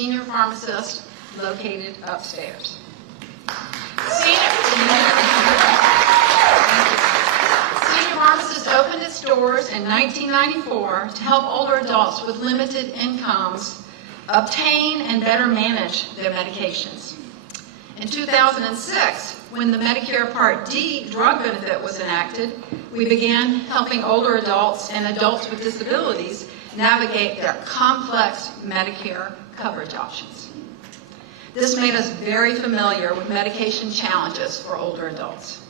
senior pharmacist located upstairs. Senior Pharmacist opened its doors in 1994 to help older adults with limited incomes obtain and better manage their medications. In 2006, when the Medicare Part D drug benefit was enacted, we began helping older adults and adults with disabilities navigate their complex Medicare coverage options. This made us very familiar with medication challenges for older adults.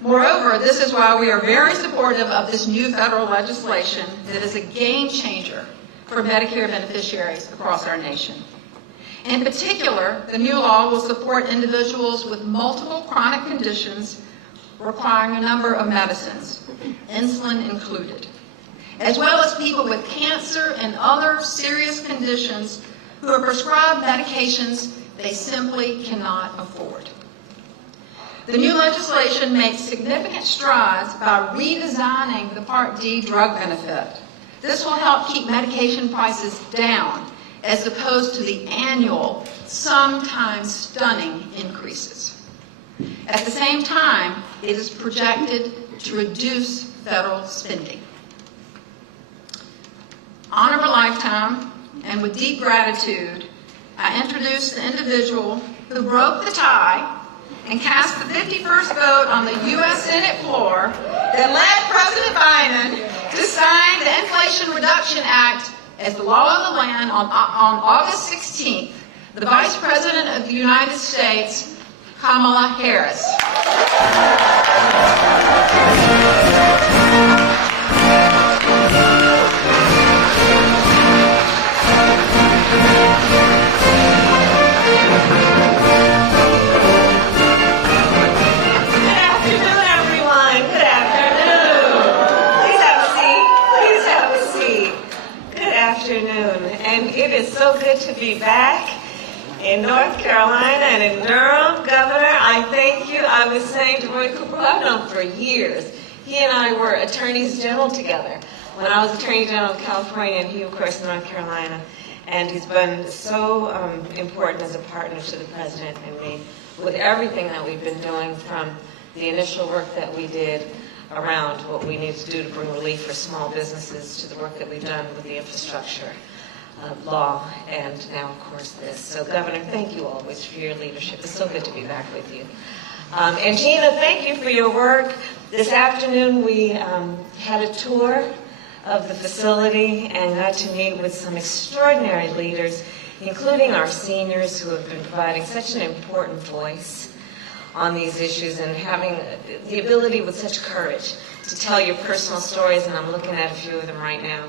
Moreover, this is why we are very supportive of this new federal legislation that is a game changer for Medicare beneficiaries across our nation. In particular, the new law will support individuals with multiple chronic conditions requiring a number of medicines, insulin included, as well as people with cancer and other serious conditions who are prescribed medications they simply cannot afford. The new legislation makes significant strides by redesigning the Part D drug benefit. This will help keep medication prices down as opposed to the annual, sometimes stunning increases. At the same time, it is projected to reduce federal spending. Honor of a lifetime, and with deep gratitude, I introduce the individual who broke the tie and cast the 51st vote on the U.S. Senate floor that led President Biden to sign the Inflation Reduction Act as the law of the land on August 16th, the Vice President of the United States, Kamala Harris. It is so good to be back in North Carolina and in Durham. Governor, I thank you. I was saying to Roy Cooper, who I've known for years, he and I were attorneys general together when I was attorney general of California and he, of course, in North Carolina. And he's been so important as a partner to the president and me with everything that we've been doing, from the initial work that we did around what we need to do to bring relief for small businesses to the work that we've done with the infrastructure law, and now, of course, this. So, Governor, thank you always for your leadership. It's so good to be back with you. And Gina, thank you for your work. This afternoon, we had a tour of the facility and got to meet with some extraordinary leaders, including our seniors who have been providing such an important voice on these issues and having the ability with such courage to tell your personal stories, and I'm looking at a few of them right now.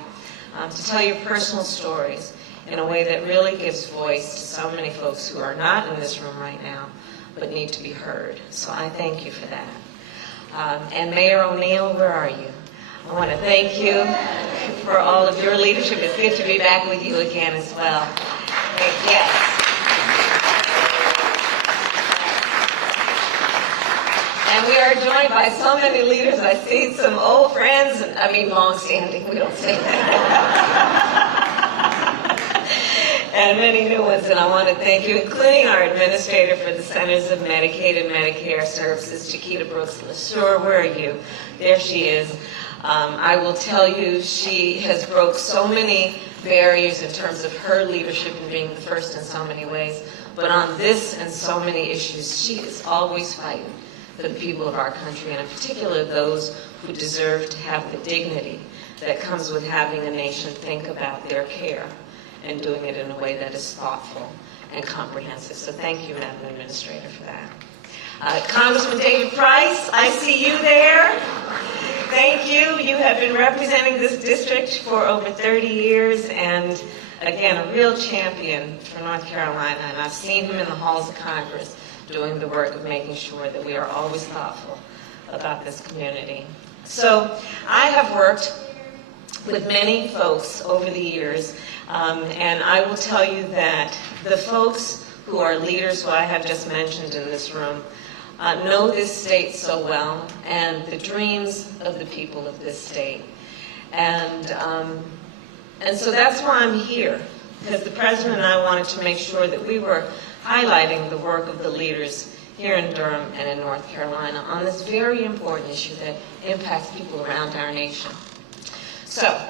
To tell your personal stories in a way that really gives voice to so many folks who are not in this room right now, but need to be heard. So I thank you for that. And Mayor O'Neill, where are you? I want to thank you for all of your leadership. It's good to be back with you again as well. Yes. And we are joined by so many leaders. I see some old friends, and I mean long-standing, we don't say that. And many new ones, and I want to thank you, including our administrator for the Centers of Medicaid and Medicare Services, Chiquita Brooks LaSure. Where are you? There she is. I will tell you, she has broke so many barriers in terms of her leadership and being the first in so many ways. But on this and so many issues, she is always fighting for the people of our country, and in particular those who deserve to have the dignity that comes with having a nation think about their care and doing it in a way that is thoughtful and comprehensive. So thank you, Madam Administrator, for that. Congressman David Price, I see you there. Thank you. You have been representing this district for over 30 years, and again, a real champion for North Carolina, and I've seen him in the halls of Congress doing the work of making sure that we are always thoughtful about this community. So I have worked with many folks over the years, and I will tell you that the folks who are leaders who I have just mentioned in this room know this state so well, and the dreams of the people of this state. And so that's why I'm here because the President and I wanted to make sure that we were highlighting the work of the leaders here in Durham and in North Carolina on this very important issue that impacts people around our nation. So,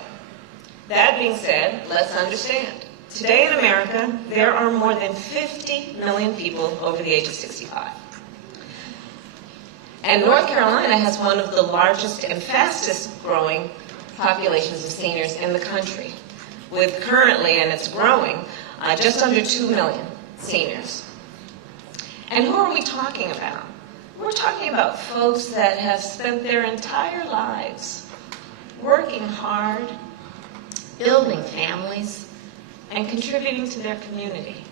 that being said, let's understand. Today in America, there are more than 50 million people over the age of 65. And North Carolina has one of the largest and fastest growing populations of seniors in the country, with currently, and it's growing, just under 2 million seniors. And who are we talking about? We're talking about folks that have spent their entire lives working hard, building families, and contributing to their community,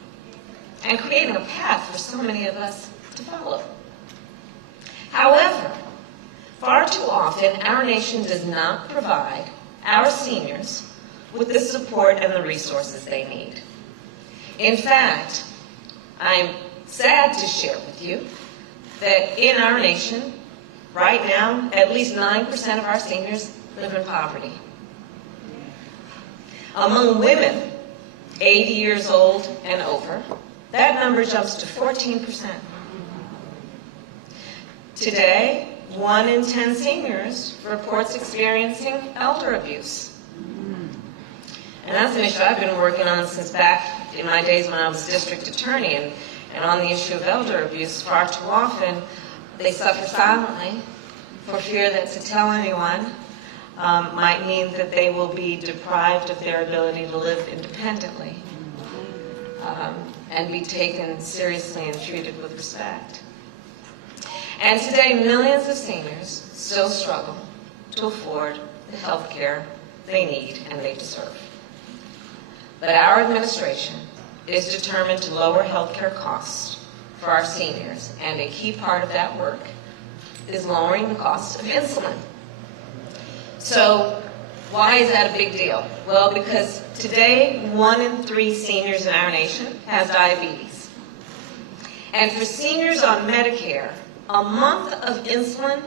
and creating a path for so many of us to follow. However, far too often, our nation does not provide our seniors with the support and the resources they need. In fact, I'm sad to share with you that in our nation, right now, at least 9% of our seniors live in poverty. Among women 80 years old and over, that number jumps to 14%. Today, 1 in 10 seniors reports experiencing elder abuse. And that's an issue I've been working on since back in my days when I was district attorney. And on the issue of elder abuse, far too often, they suffer silently for fear that to tell anyone might mean that they will be deprived of their ability to live independently and be taken seriously and treated with respect. And today, millions of seniors still struggle to afford the health care they need and they deserve. But our administration is determined to lower health care costs for our seniors, and a key part of that work is lowering the cost of insulin. So why is that a big deal? Well, because today 1 in 3 seniors in our nation has diabetes. And for seniors on Medicare, a month of insulin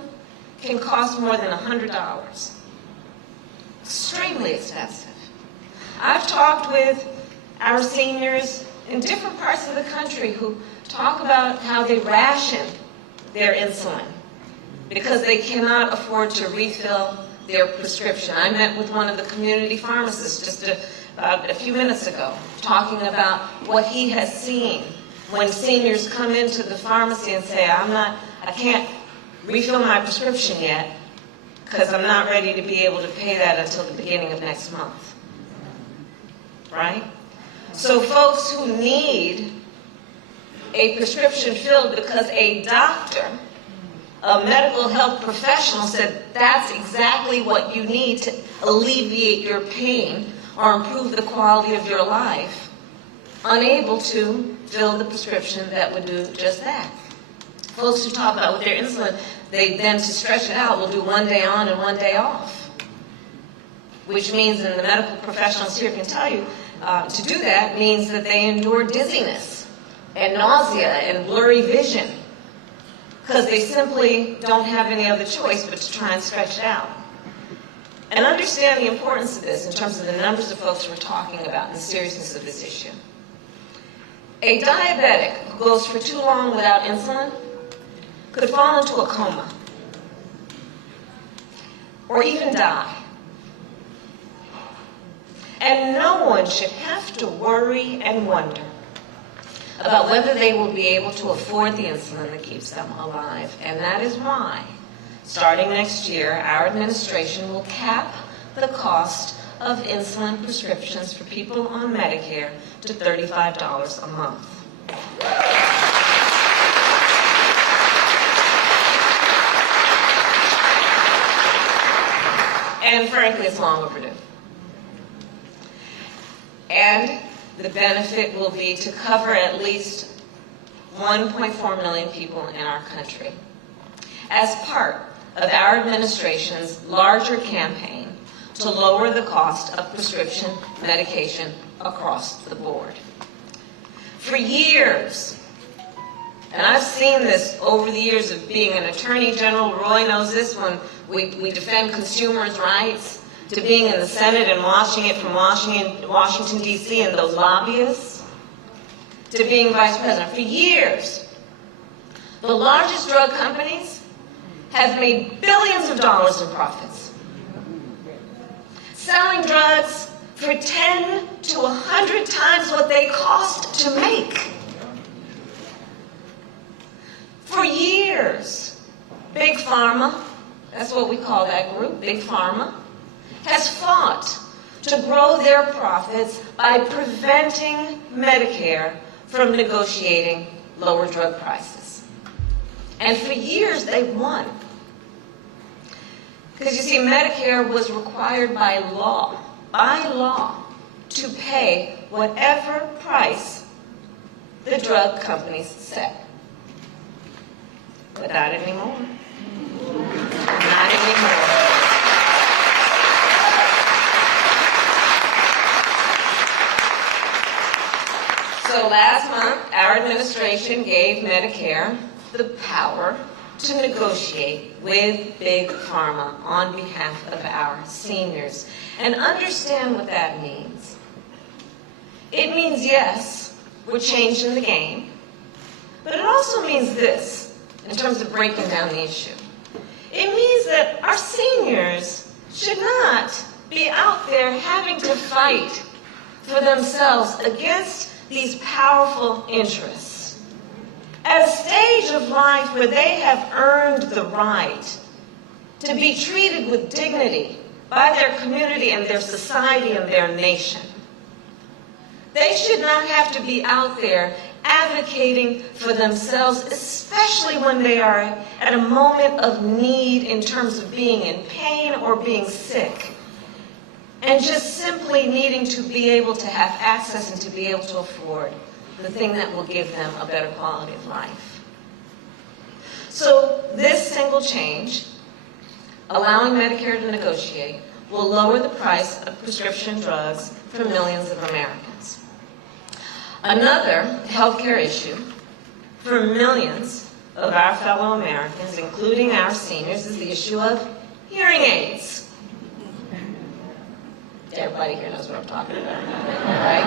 can cost more than $100. Extremely expensive. I've talked with our seniors in different parts of the country who talk about how they ration their insulin because they cannot afford to refill their prescription. I met with one of the community pharmacists just about a few minutes ago, talking about what he has seen when seniors come into the pharmacy and say, I can't refill my prescription yet because I'm not ready to be able to pay that until the beginning of next month. Right? So folks who need a prescription filled because a doctor, a medical health professional said that's exactly what you need to alleviate your pain or improve the quality of your life, unable to fill the prescription that would do just that. Folks who talk about with their insulin, they then, to stretch it out, will do 1 day on and 1 day off, which means, and the medical professionals here can tell you, to do that means that they endure dizziness and nausea and blurry vision because they simply don't have any other choice but to try and stretch it out. And understand the importance of this in terms of the numbers of folks we're talking about and the seriousness of this issue. A diabetic who goes for too long without insulin could fall into a coma or even die. And no one should have to worry and wonder about whether they will be able to afford the insulin that keeps them alive. And that is why, starting next year, our administration will cap the cost of insulin prescriptions for people on Medicare to $35 a month. And frankly, it's long overdue. And the benefit will be to cover at least 1.4 million people in our country as part of our administration's larger campaign to lower the cost of prescription medication across the board. For years, and I've seen this over the years of being an attorney general, Roy knows this, when we defend consumers' rights, to being in the Senate and watching it from Washington, D.C. and those lobbyists, to being vice president. For years, the largest drug companies have made billions of dollars in profits, selling drugs for 10 to 100 times what they cost to make. For years, Big Pharma, that's what we call that group, Big Pharma, has fought to grow their profits by preventing Medicare from negotiating lower drug prices. And for years, they won. Because you see, Medicare was required by law, to pay whatever price the drug companies set. But not anymore. Not anymore. So last month, our administration gave Medicare the power to negotiate with Big Pharma on behalf of our seniors. And understand what that means. It means, yes, we're changing the game, but it also means this, in terms of breaking down the issue. It means that our seniors should not be out there having to fight for themselves against these powerful interests. At a stage of life where they have earned the right to be treated with dignity by their community and their society and their nation, they should not have to be out there advocating for themselves, especially when they are at a moment of need in terms of being in pain or being sick, and just simply needing to be able to have access and to be able to afford the thing that will give them a better quality of life. So this single change, allowing Medicare to negotiate, will lower the price of prescription drugs for millions of Americans. Another healthcare issue for millions of our fellow Americans, including our seniors, is the issue of hearing aids. Everybody here knows what I'm talking about, right?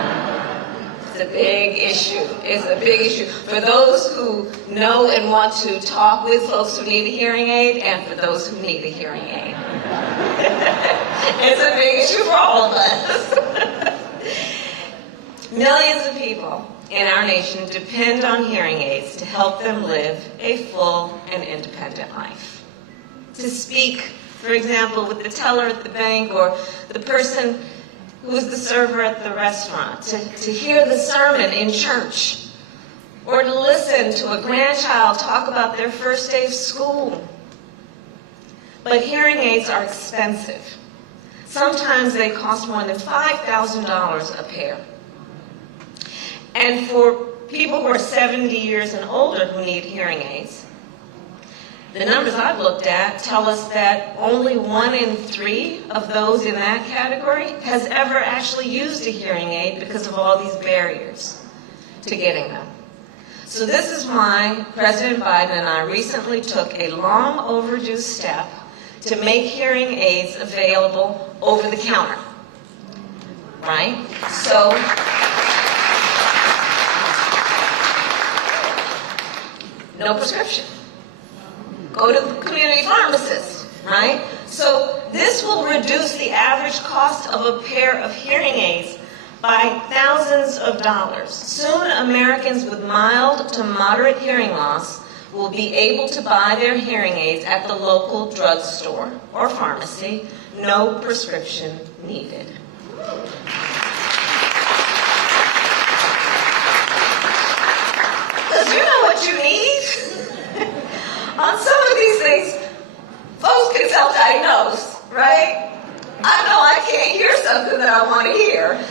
It's a big issue. It's a big issue for those who know and want to talk with folks who need a hearing aid, and for those who need a hearing aid. It's a big issue for all of us. Millions of people in our nation depend on hearing aids to help them live a full and independent life. To speak, for example, with the teller at the bank or the person who is the server at the restaurant, to hear the sermon in church, or to listen to a grandchild talk about their first day of school. But hearing aids are expensive. Sometimes they cost more than $5,000 a pair. And for people who are 70 years and older who need hearing aids, the numbers I've looked at tell us that only 1 in 3 of those in that category has ever actually used a hearing aid because of all these barriers to getting them. So this is why President Biden and I recently took a long overdue step to make hearing aids available over the counter, right? So no prescription. Go to the community pharmacist, right? So this will reduce the average cost of a pair of hearing aids by thousands of dollars. Soon, Americans with mild to moderate hearing loss will be able to buy their hearing aids at the local drugstore or pharmacy, no prescription needed. Because you know what you need? On some of these things, folks can self-diagnose, right? I know I can't hear something that I want to hear.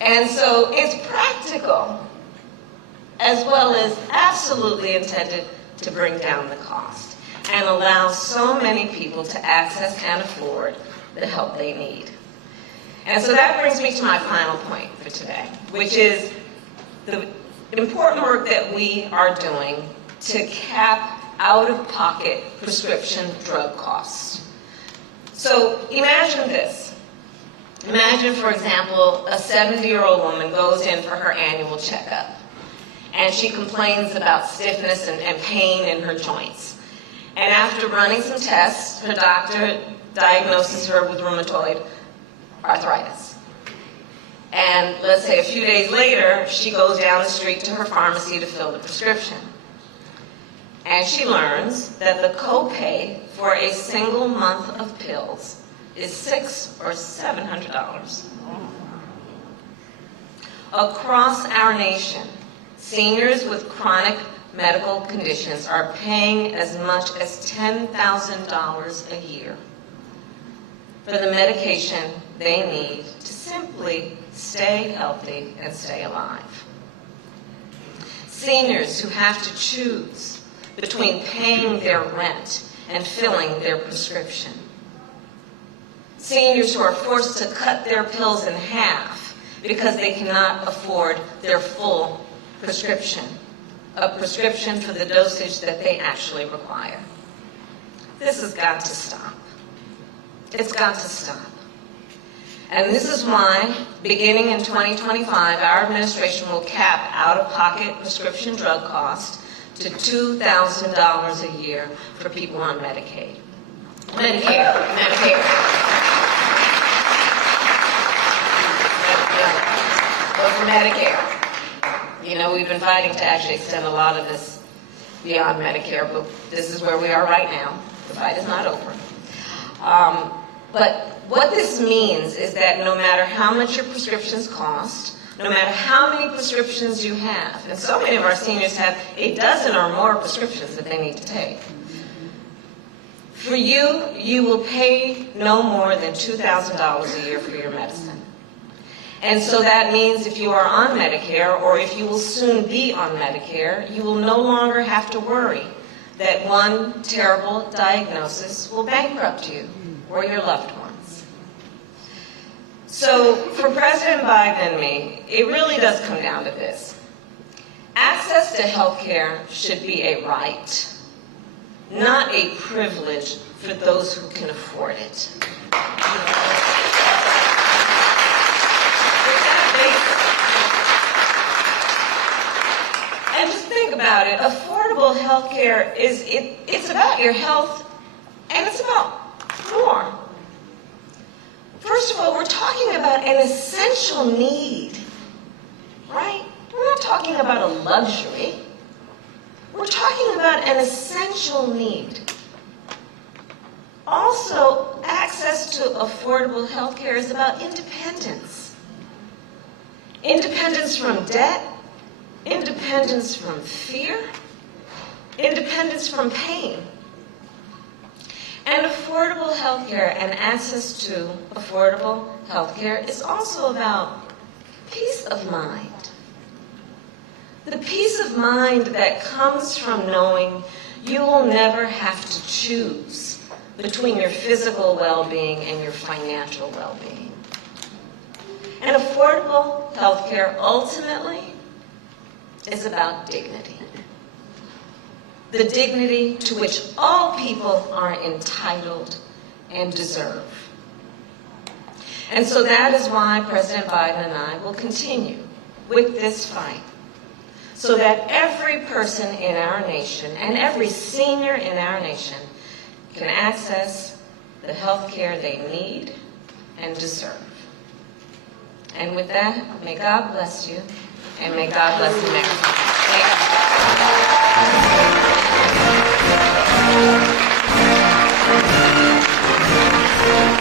And so it's practical, as well as absolutely intended to bring down the cost and allow so many people to access and afford the help they need. And so that brings me to my final point for today, which is the important work that we are doing to cap out-of-pocket prescription drug costs. So imagine this. Imagine, for example, a 70-year-old woman goes in for her annual checkup, and she complains about stiffness and pain in her joints. And after running some tests, her doctor diagnoses her with rheumatoid arthritis. And let's say a few days later, she goes down the street to her pharmacy to fill the prescription. And she learns that the copay for a single month of pills is $600 or $700. Across our nation, seniors with chronic medical conditions are paying as much as $10,000 a year for the medication they need to simply stay healthy and stay alive. Seniors who have to choose between paying their rent and filling their prescription. Seniors who are forced to cut their pills in half because they cannot afford their full prescription, a prescription for the dosage that they actually require. This has got to stop. It's got to stop. And this is why, beginning in 2025, our administration will cap out-of-pocket prescription drug costs to $2,000 a year for people on Medicare. Medicare. You know, we've been fighting to actually extend a lot of this beyond Medicare, but this is where we are right now. The fight is not over. But what this means is that no matter how much your prescriptions cost, no matter how many prescriptions you have, and so many of our seniors have a dozen or more prescriptions that they need to take, for you, you will pay no more than $2,000 a year for your medicine. And so that means if you are on Medicare, or if you will soon be on Medicare, you will no longer have to worry that one terrible diagnosis will bankrupt you or your loved ones. So for President Biden and me, it really does come down to this. Access to health care should be a right, not a privilege for those who can afford it. And just think about it, affordable health care it's about your health, and it's about more. First of all, we're talking about an essential need, right? We're not talking about a luxury. We're talking about an essential need. Also, access to affordable health care is about independence. Independence from debt, independence from fear, independence from pain. And affordable health care and access to affordable health care is also about peace of mind. The peace of mind that comes from knowing you will never have to choose between your physical well-being and your financial well-being. And affordable health care ultimately is about dignity. The dignity to which all people are entitled and deserve. And so that is why President Biden and I will continue with this fight, so that every person in our nation and every senior in our nation can access the health care they need and deserve. And with that, may God bless you, and may God bless America. Thank you.